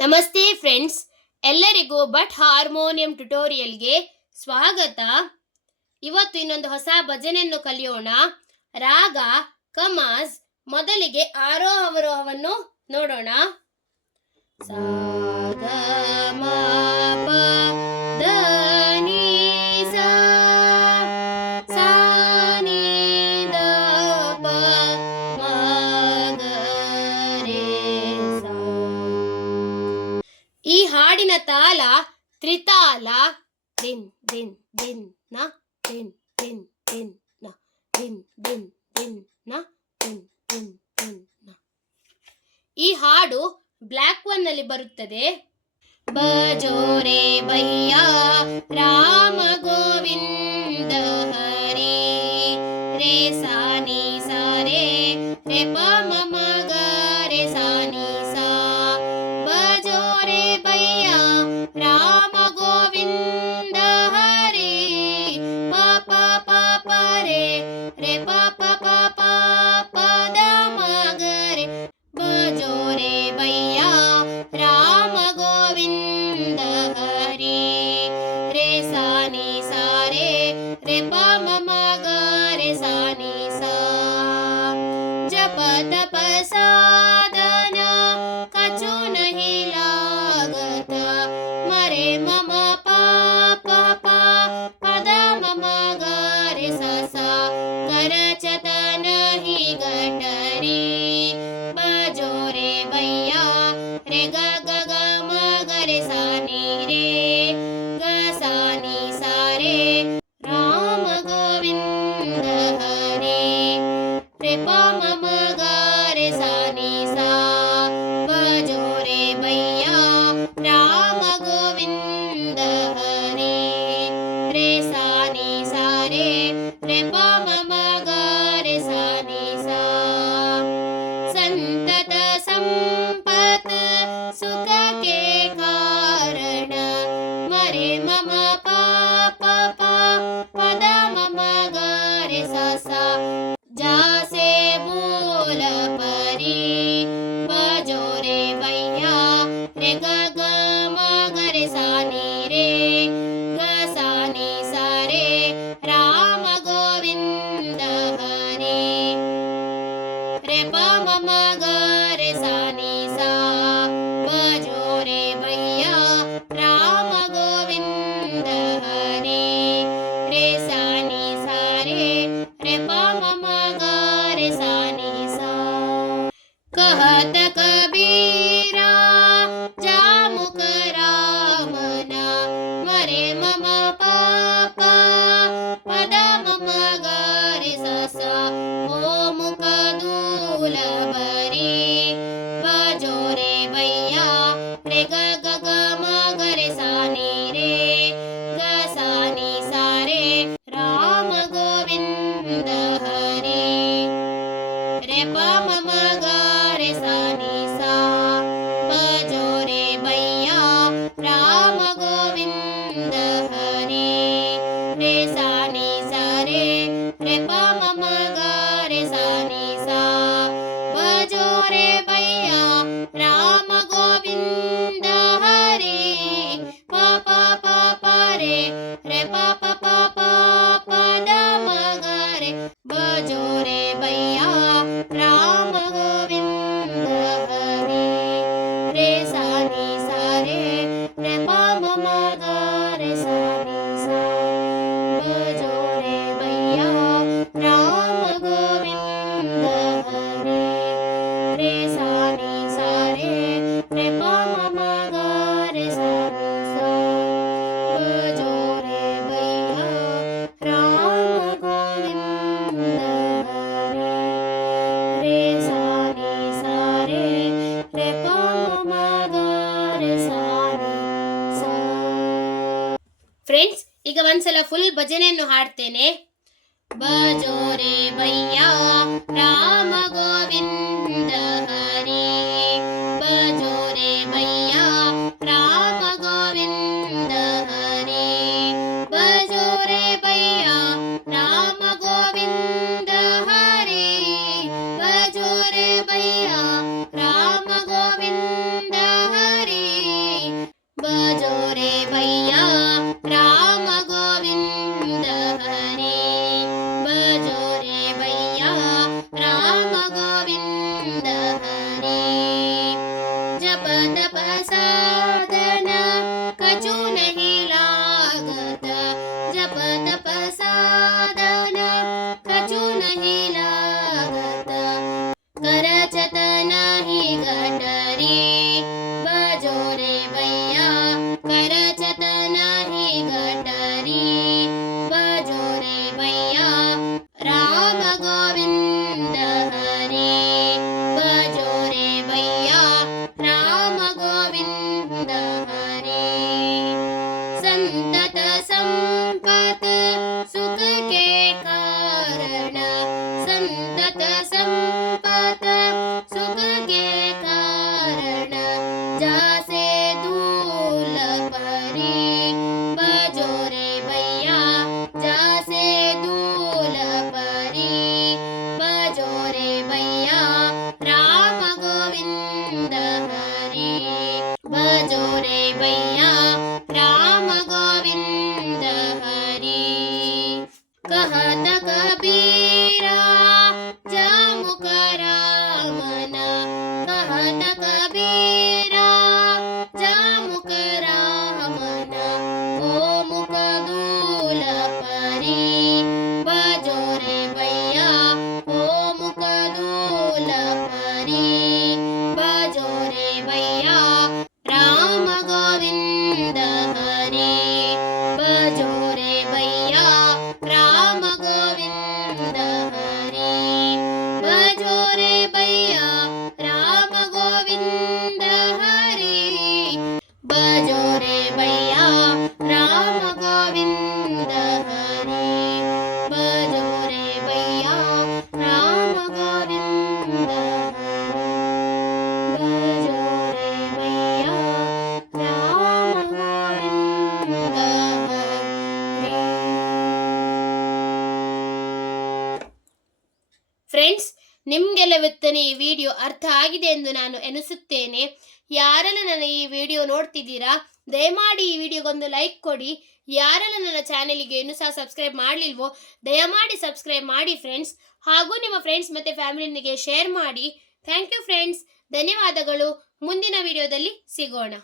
ನಮಸ್ತೆ ಫ್ರೆಂಡ್ಸ್, ಎಲ್ಲರಿಗೂ but harmonium ಟ್ಯುಟೋರಿಯಲ್ಗೆ ಸ್ವಾಗತ. ಇವತ್ತು ಇನ್ನೊಂದು ಹೊಸ ಭಜನೆಯನ್ನು ಕಲಿಯೋಣ. ರಾಗ ಕಮಾಸ್. ಮೊದಲಿಗೆ ಆರೋಹ ಅವರೋಹವನ್ನು ನೋಡೋಣ. ಸಾ ಗ ಮ ಪ ದ ನಿ ಸಾ, ಸಾ ನಿ ದ ಪ ಮ ಗ ರೇ ಸಾ. ಈ ಹಾಡಿನ ತಾಳ ತ್ರಿತಾಲ. ದಿನ್ ದಿನ್ ದಿನ್ ನ, ದಿನ್ ದಿನ್ ದಿನ್ ನ, ದಿನ್ ದಿನ್ ದಿನ್ ನ, ದಿನ್ ದಿನ್ ದಿನ್ ನ. ಈ ಹಾಡು ಬ್ಲ್ಯಾಕ್ ಒನ್ ನಲ್ಲಿ ಬರುತ್ತದೆ. ಬಜೋರೆ ಬಯ್ಯ ರಾಮ ಗೋವಿಂದ ಹರಿ, ರೇ ಸಾ ನಿ ಸಾ ರೇ, ರೇ ಪ ಮ ಮ ಗ ರೇ ಸಾ ನಿ ಸಾ. ಬಜೋರೆ ಬಯ್ಯ ರಾಮ ಗೋವಿಂದ ಹರಿ, ಪ ಪ ಪ ಪ ರೇ, ರೇ ಪ ಪ ಪ ಪ ಪ ದ ಮ ಗ ರೇ. ಬಜೋರೆ ಬಯ್ಯ ರಾಮ ಗೋವಿಂದ ಹರಿ, ರೇ ಸಾ ನಿ ಸಾ ರೇ, ರೇ ಪ ಮ ಮ ಗ ರೇ ಸಾ ನಿ ಸಾ. ಜಪ ತಪ ಸಾಧನ ಕछु ನಹಿ लागत, ಮರೆ ಮಮ ಪ ಪ ಪ ಪದ ಮಮ ಗ ರೇ ಸ ಸ. ಕರಚತ ನಹಿ ಗಟರಿ, ಬಜೋರೆ ಬಯ್ಯ ರೇ ಗ ಗ ಗ ಮ ಗ ರೇ ಸಾ ನಿ ರೇ, ಗ ಸಾ ನಿ ಸಾ ರೇ, ರಾಮ ಗೋವಿಂದ ಹರಿ, ರೇ ಪ ಮ ಮ ಗ ರೇ ಸಾ ನಿ ಸಾ. ಬಜೋರೆ ಬಯ್ಯ ರಾಮ ಗೋವಿಂದ ಹರಿ, ರೇ ಸಾ ನಿ ಸಾ ರೇ, ರೇ ಪ ಮ ಮ ಗ ರೇ ಸಾ ನಿ ಸಾ. ಸಂತತ ಸಂಪತ್ ಸುಖ ಕೆ ಕಾರಣ, ಮರೆ ಮಮ ಪ ಪ ಪ ಪದ ಮಮ ಗ ರೇ ಸ ಸ. ಜಾಸೆ ಮೂಲ ಪರಿ, ಬಜೋರೆ ಬಯ್ಯ ರೇ ಗ ಗ ಮ ಗ ರೇ ಸಾ ನಿ ರೇ, ಗ ಸಾ ನಿ ಸಾ ರೇ, ರಾಮ ಗೋವಿಂದ ಹರಿ, ರೇ ಪ ಮ ಮ ಗ ರೇ ಸಾ ನಿ ಸಾ. ಬಜೋರೆ ಬಯ್ಯ ರಾಮ ಗೋವಿಂದ ಹರಿ, ರೇ ಸಾ ನಿ ಸಾ ರೇ, ರೇ ಪ ಮ ಮ ಗ ರೇ ಸಾ ನಿ ಸಾ. कहत कबीरा जामुक रामन, मरे मम प प पद मम ग रೇ ಸ ಸ. ओ मुख दूल बरी, बजोरे बಯ್ಯ रೇ ಗ ಗ ಗ ಮ ಗ ರೇ ಸಾ ನಿ ರೇ, ಗ ಸಾ ನಿ ಸಾ ರೇ, ರಾಮ ಗೋವಿಂದ ಹರಿ, ರೇ ಪ ಮ ಮ ಗ ರೇ ಸಾ ನಿ ಸಾ. ಬಜೋರೆ ಬಯ್ಯ ರಾಮ ಗೋವಿಂದ ಹರಿ, ರೇ ಸಾ ನಿ ಸಾ ರೇ, ರೇ ಪ ಮ ಮ ಗ ರೇ ಸಾ ನಿ ಸಾ. ಬಜೋರೆ ಬಯ್ಯ ರಾಮ ಗೋವಿಂದ ಹರಿ, ಪ ಪ ಪ ಪ ರೇ, ರೇ ಪ ಪ ಪ ಪ ಪದ ಮ ಗ ರೇ. ಬಜೋರೆ ಬಯ್ಯ ರಾಮ ಗೋವಿಂದ ಹರಿ, ರೇ ಸಾ ನಿ ಸಾ ರೇ, ರೇ ಪ ಮ ಮ ಗ ರೇ ಸಾ ನಿ ಸಾ. ಬಜೋರೆ ಬಯ್ಯ ರಾಮ ಗೋವಿಂದ ಹರಿ, ರೇ ಸಾ ನಿ ಸಾ ರೇ, ರೇ ಪ ಮ ಮ ಗ ರೇ ಸಾ ನಿ ಸಾ. ಬಜೋರೆ ಬಯ್ಯ ರಾಮ ಗೋವಿಂದ ಹರಿ, ರೇ ಸಾ ನಿ ಸಾ ರೇ, ರೇ ಪ ಮ ಮ ಗ ರೇ ಸಾ ನಿ ಸಾ. ಫ್ರೆಂಡ್ಸ್, ಈಗ ಒಂದ್ಸಲ ಫುಲ್ ಭಜನೆಯನ್ನು ಹಾಡ್ತೇನೆ. ಬಜೋರೆ ಬಯ್ಯ ರಾಮ ಗೋವಿಂದ ಹರಿ, ಬಜೋರೆ ಬಯ್ಯ ರಾಮ ಗೋವಿಂದ ಹರಿ, ಬಜೋರೆ ಬಯ್ಯ ರಾಮ ಗೋವಿಂದ ಹರಿ, ಬಜೋರೆ ಬಯ್ಯ ರಾಮ ಗೋವಿಂದ ಹರಿ, तप साधना कछु नहीं लागता, जप तप साधना कछु नहीं लागता, करचत नहीं गठरी बजो रे भैया, करचत नहीं गठरी बजो रे भैया, राम गोविंद हरे बजो रे भैया, राम गोविंद हरे। संतत संपत सुख के कारण, संतत संपत सुख के कारण, जासे धूल परी बजो रे भैया, जासे धूल परी बजो रे भैया, राम गोविंद हरे बजो रे भैया, राम गोविंद हरे। कहत कबीरा जामुक रामना, कहत कबीरा जामुक रामना, ओ मुख दूल परी बजो रे भैया, ओ मुख दूल परी बजो रे भैया, राम गोविंद हरे बजो रे भैया, राम गोविंद हरे बजो रे भैया, राम गोविंद हरे बजो रे भैया, राम गोविंद हरे बजो रे भैया, राम गोविंद हरे बजो रे भैया, राम गोविंद हरे। ಫ್ರೆಂಡ್ಸ್, ನಿಮಗೆಲ್ಲ ಇವತ್ತಿನ ಈ ವಿಡಿಯೋ ಅರ್ಥ ಆಗಿದೆ ಎಂದು ನಾನು ಎನಿಸುತ್ತೇನೆ. ಯಾರೆಲ್ಲ ನನ್ನ ಈ ವಿಡಿಯೋ ನೋಡ್ತಿದ್ದೀರಾ, ದಯಮಾಡಿ ಈ ವಿಡಿಯೋಗೊಂದು ಲೈಕ್ ಕೊಡಿ. ಯಾರೆಲ್ಲ ನನ್ನ ಚಾನೆಲ್ಗೆ ಇನ್ನೂ ಸಹ ಸಬ್ಸ್ಕ್ರೈಬ್ ಮಾಡಲಿಲ್ವೋ ದಯಮಾಡಿ ಸಬ್ಸ್ಕ್ರೈಬ್ ಮಾಡಿ ಫ್ರೆಂಡ್ಸ್. ಹಾಗೂ ನಿಮ್ಮ ಫ್ರೆಂಡ್ಸ್ ಮತ್ತು ಫ್ಯಾಮಿಲಿನಿಗೆ ಶೇರ್ ಮಾಡಿ. ಥ್ಯಾಂಕ್ ಯು ಫ್ರೆಂಡ್ಸ್, ಧನ್ಯವಾದಗಳು. ಮುಂದಿನ ವಿಡಿಯೋದಲ್ಲಿ ಸಿಗೋಣ.